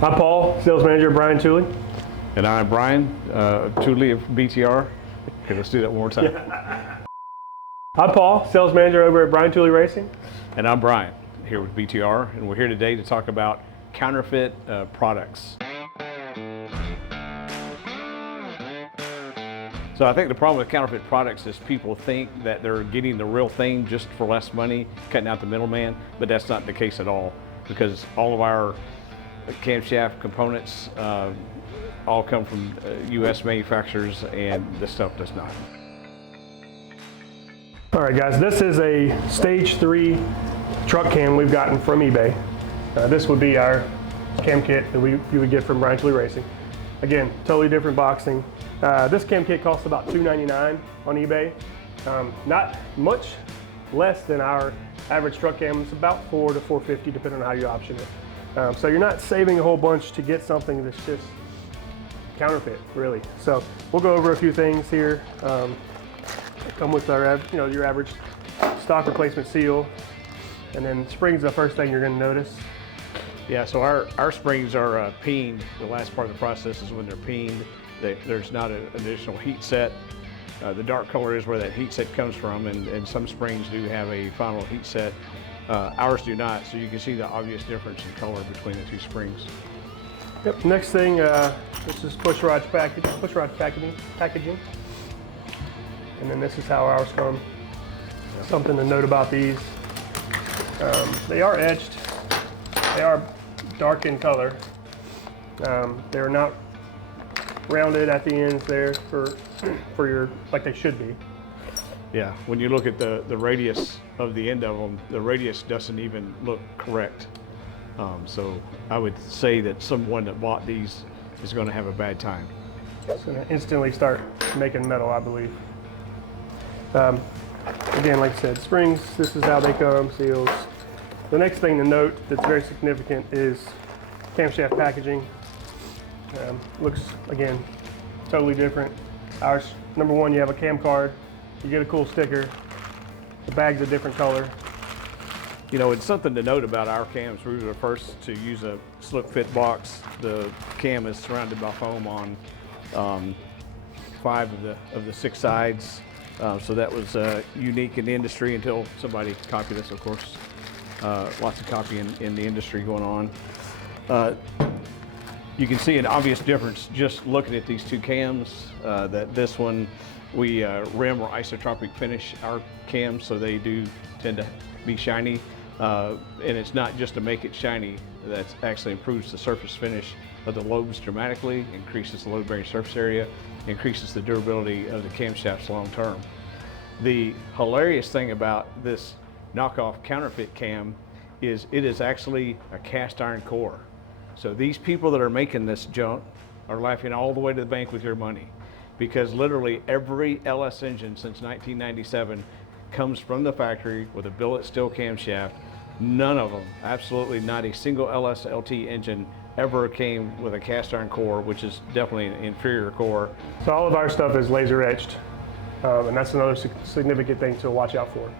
I'm Paul, sales manager at Brian Tooley. And I'm Brian Tooley of BTR. Okay, let's do that one more time. I'm Paul, sales manager over at Brian Tooley Racing. And I'm Brian, here with BTR, and we're here today to talk about counterfeit products. So I think the problem with counterfeit products is people think that they're getting the real thing just for less money, cutting out the middleman, but that's not the case at all, because all of our camshaft components all come from U.S. manufacturers, and this stuff does not. All right, guys, this is a Stage 3 truck cam we've gotten from eBay. This would be our cam kit that you would get from Brian Tooley Racing. Again, totally different boxing. This cam kit costs about $2.99 on eBay. Not much less than our average truck cam. It's about $4 to $4.50 depending on how you option it. So you're not saving a whole bunch to get something that's just counterfeit, really. So we'll go over a few things here. Come with our, your average stock replacement seal, and then springs the first thing you're going to notice. Yeah, so our springs are peened. The last part of the process is when they're peened. There's not an additional heat set. The dark color is where that heat set comes from, and some springs do have a final heat set. Ours do not, so you can see the obvious difference in color between the two springs. Yep. Next thing, this is push rod packaging, and then this is how ours come. Something to note about these: they are etched. They are dark in color. They're not rounded at the ends there for your, like they should be. Yeah, when you look at the radius of the end of them, the radius doesn't even look correct. So I would say that someone that bought these is going to have a bad time. It's going to instantly start making metal, I believe. Again, like I said, springs, this is how they come, seals. The next thing to note that's very significant is camshaft packaging. Looks, again, totally different. Ours, number one, you have a cam card. You get a cool sticker. The bag's a different color. You know, it's something to note about our cams. We were the first to use a slip fit box. The cam is surrounded by foam on 5 of the 6 sides. So that was unique in the industry until somebody copied us, of course. Lots of copying in the industry going on. You can see an obvious difference just looking at these two cams. That this one, we rim or isotropic finish our cams, so they do tend to be shiny. And it's not just to make it shiny, that actually improves the surface finish of the lobes dramatically, increases the load bearing surface area, increases the durability of the camshafts long term. The hilarious thing about this knockoff counterfeit cam is it is actually a cast iron core. So these people that are making this junk are laughing all the way to the bank with your money, because literally every LS engine since 1997 comes from the factory with a billet steel camshaft. None of them, absolutely not a single LS LT engine ever came with a cast iron core, which is definitely an inferior core. So all of our stuff is laser etched, and that's another significant thing to watch out for.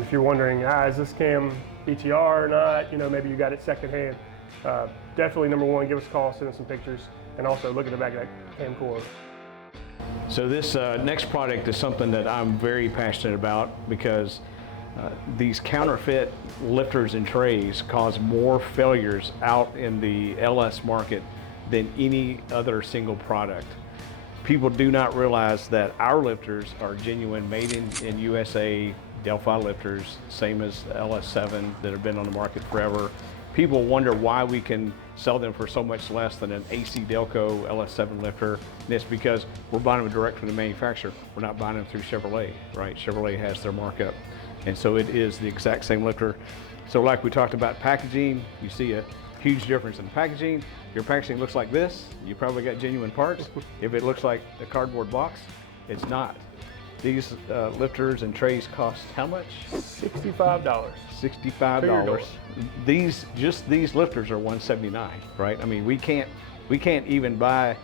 If you're wondering, is this cam BTR or not? Maybe you got it secondhand. Definitely, number one, give us a call, send us some pictures, and also look at the back of that cam core. So this next product is something that I'm very passionate about, because these counterfeit lifters and trays cause more failures out in the LS market than any other single product. People do not realize that our lifters are genuine, made in USA, Delphi lifters, same as LS7 that have been on the market forever. People wonder why we can sell them for so much less than an AC Delco LS7 lifter, and it's because we're buying them direct from the manufacturer. We're not buying them through Chevrolet, right? Chevrolet has their markup, and so it is the exact same lifter. So like we talked about packaging, you see a huge difference in packaging. Your packaging looks like this, you probably got genuine parts. If it looks like a cardboard box, it's not. These lifters and trays cost how much? $65. $65. These lifters are $179, right? I mean, we can't even buy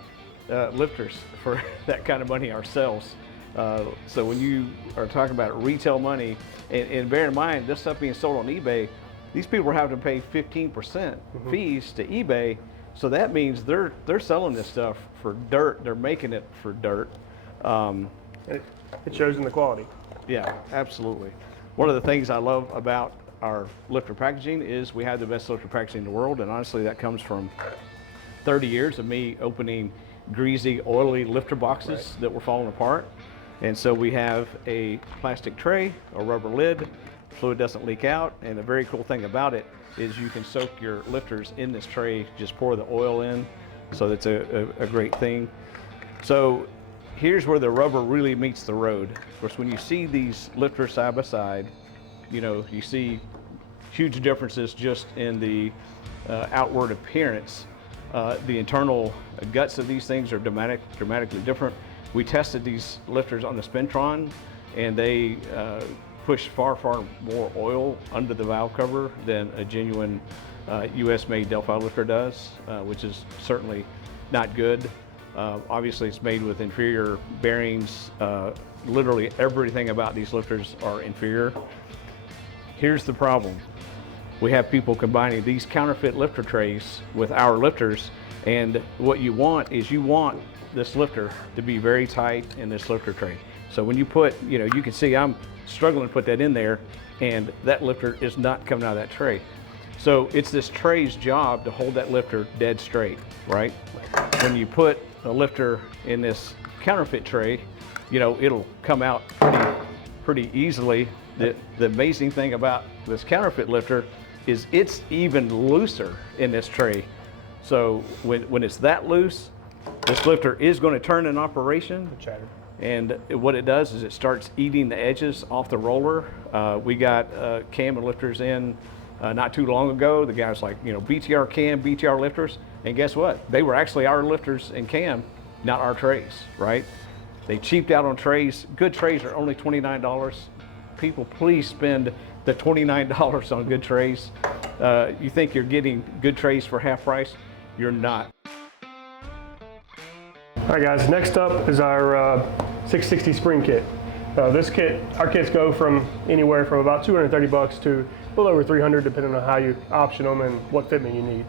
lifters for that kind of money ourselves. So when you are talking about retail money, and bear in mind, this stuff being sold on eBay, these people are having to pay 15% fees to eBay So that means they're selling this stuff for dirt. They're making it for dirt. It shows in the quality. Yeah, absolutely. One of the things I love about our lifter packaging is we have the best lifter packaging in the world, and honestly that comes from 30 years of me opening greasy, oily lifter boxes that were falling apart. And so we have a plastic tray, a rubber lid, fluid doesn't leak out, and the very cool thing about it is you can soak your lifters in this tray, just pour the oil in, so that's a great thing. So here's where the rubber really meets the road. Of course, when you see these lifters side by side, you know, you see huge differences just in the outward appearance. The internal guts of these things are dramatically different. We tested these lifters on the Spintron, and they push far more oil under the valve cover than a genuine US-made Delphi lifter does, which is certainly not good. Obviously, it's made with inferior bearings. Literally everything about these lifters are inferior. Here's the problem. We have people combining these counterfeit lifter trays with our lifters, and what you want is you want this lifter to be very tight in this lifter tray. So when you put, you know, you can see I'm struggling to put that in there, and that lifter is not coming out of that tray. So it's this tray's job to hold that lifter dead straight, right? When you put a lifter in this counterfeit tray, you know, it'll come out pretty easily. The amazing thing about this counterfeit lifter is it's even looser in this tray. So when it's that loose, this lifter is going to turn in operation. And what it does is it starts eating the edges off the roller. We got cam and lifters in not too long ago. The guy's like, you know, BTR cam, BTR lifters. And guess what? They were actually our lifters and cam, not our trays, right? They cheaped out on trays. Good trays are only $29. People, please spend the $29 on good trays. You think you're getting good trays for half price? You're not. All right, guys, next up is our 660 spring kit. This kit, our kits go from anywhere from about 230 bucks to a little over 300, depending on how you option them and what fitment you need.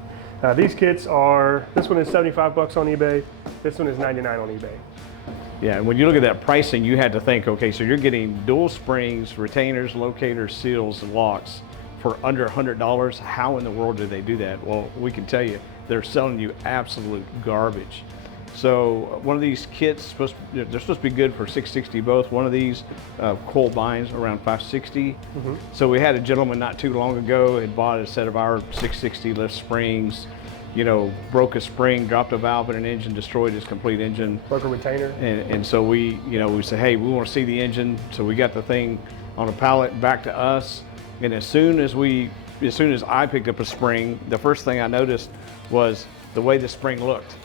These kits are, this one is 75 bucks on eBay, this one is 99 on eBay. Yeah, and when you look at that pricing, you had to think, okay, so you're getting dual springs, retainers, locators, seals, and locks for under $100. How in the world did they do that? Well, we can tell you, they're selling you absolute garbage. So one of these kits, they're supposed to be good for 660 both. One of these coil binds around 560. So we had a gentleman not too long ago had bought a set of our 660 lift springs, you know, broke a spring, dropped a valve in an engine, destroyed his complete engine. Broke a retainer. And so we said, hey, we want to see the engine. So we got the thing on a pallet back to us. And as soon as I picked up a spring, the first thing I noticed was the way the spring looked.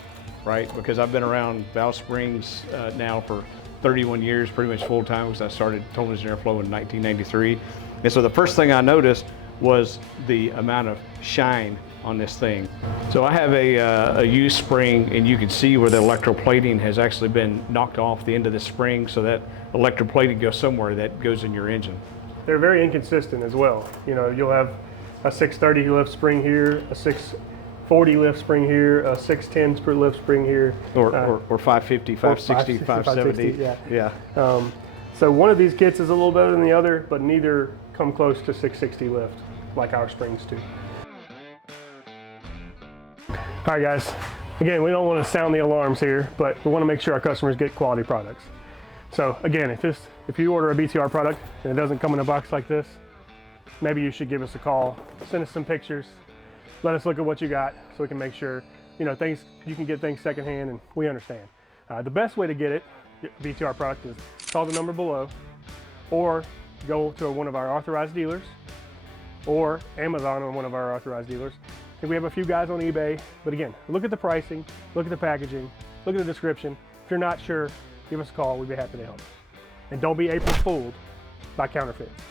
Right? Because I've been around valve springs now for 31 years, pretty much full time, because I started total engineer flow in 1993. And so the first thing I noticed was the amount of shine on this thing. So I have a used spring, and you can see where the electroplating has actually been knocked off the end of the spring, so that electroplating goes somewhere that goes in your engine. They're very inconsistent as well. You know, you'll have a 630 lift spring here, a 640 lift spring here, a 610 per lift spring here. Or 550, 560, 570. Yeah. So one of these kits is a little better than the other, but neither come close to 660 lift like our springs do. All right, guys. Again, we don't want to sound the alarms here, but we want to make sure our customers get quality products. So again, if you order a BTR product and it doesn't come in a box like this, maybe you should give us a call, send us some pictures, let us look at what you got so we can make sure, you know, you can get things secondhand, and we understand. The best way to get BTR product is call the number below, or go to one of our authorized dealers, or Amazon on one of our authorized dealers. I think we have a few guys on eBay, but again, look at the pricing, look at the packaging, look at the description. If you're not sure, give us a call, we'd be happy to help. And don't be April fooled by counterfeits.